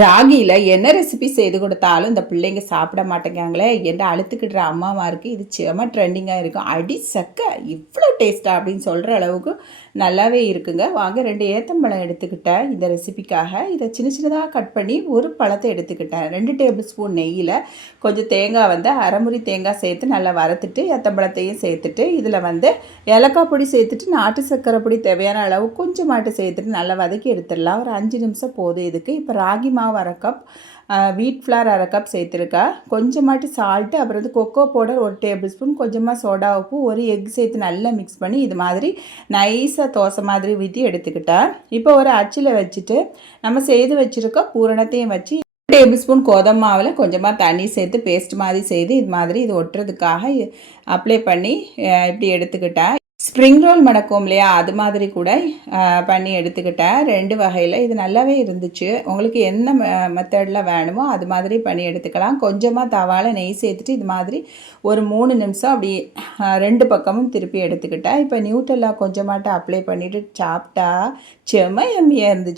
ராகியில் என்ன ரெசிபி செய்து கொடுத்தாலும் இந்த பிள்ளைங்க சாப்பிட மாட்டேங்காங்களே என்ன அழுத்துக்கிட்டுற அம்மாமாருக்கு இது செம ட்ரெண்டிங்காக இருக்கும். அடி சக்க இவ்வளோ டேஸ்ட்டாக அப்படின்னு சொல்கிற அளவுக்கு நல்லாவே இருக்குங்க. வாங்க 2 ஏத்தம்பழம் எடுத்துக்கிட்டேன் இந்த ரெசிபிக்காக. இதை சின்ன சின்னதாக கட் பண்ணி ஒரு பழத்தை எடுத்துக்கிட்டேன். 2 டேபிள் ஸ்பூன் நெய்யில் கொஞ்சம் தேங்காய் அரைமுறி தேங்காய் சேர்த்து நல்லா வறுத்துட்டு ஏத்தம்பழத்தையும் சேர்த்துட்டு இதில் ஏலக்காய் பொடி சேர்த்துட்டு நாட்டு சர்க்கரை பொடி தேவையான அளவு கொஞ்சமாட்டு சேர்த்துட்டு நல்லா வதக்கி எடுத்துடலாம். ஒரு 5 நிமிஷம் போதும் இதுக்கு. இப்போ ராகி மாவு 1/2 கப், வீட் ஃப்ளார் 1/2 கப் சேர்த்துருக்கேன். கொஞ்சமாட்டு சால்ட்டு, அப்புறம் கொக்கோ பவுடர் 1 டேபிள் ஸ்பூன், கொஞ்சமாக சோடா உப்பு, ஒரு எக் சேர்த்து நல்லா மிக்ஸ் பண்ணி இது மாதிரி நைஸாக தோசை மாதிரி ஊற்றி எடுத்துக்கிட்டேன். இப்போ ஒரு அச்சில் வச்சுட்டு நம்ம செய்து வச்சுருக்க பூரணத்தையும் வச்சு டேபிள் ஸ்பூன் கோதுமை மாவில் கொஞ்சமாக தண்ணி சேர்த்து பேஸ்ட் மாதிரி செய்து இது மாதிரி இது ஒட்டுறதுக்காக அப்ளை பண்ணி இப்படி எடுத்துக்கிட்டேன். ஸ்ப்ரிங் ரோல் மணக்கும் இல்லையா, அது மாதிரி கூட பண்ணி எடுத்துக்கிட்டேன். 2 வகையில் இது நல்லாவே இருந்துச்சு. உங்களுக்கு என்ன மெத்தடில் வேணுமோ அது மாதிரி பண்ணி எடுத்துக்கலாம். கொஞ்சமாக தவாவில் நெய் சேர்த்துட்டு இது மாதிரி ஒரு 3 நிமிஷம் அப்படி 2 பக்கமும் திருப்பி எடுத்துக்கிட்டேன். இப்போ நியூட்டெல்லாம் கொஞ்சமாட்ட அப்ளை பண்ணிவிட்டு சாப்பிட்டா செம்ம எம்மியாக இருந்துச்சு.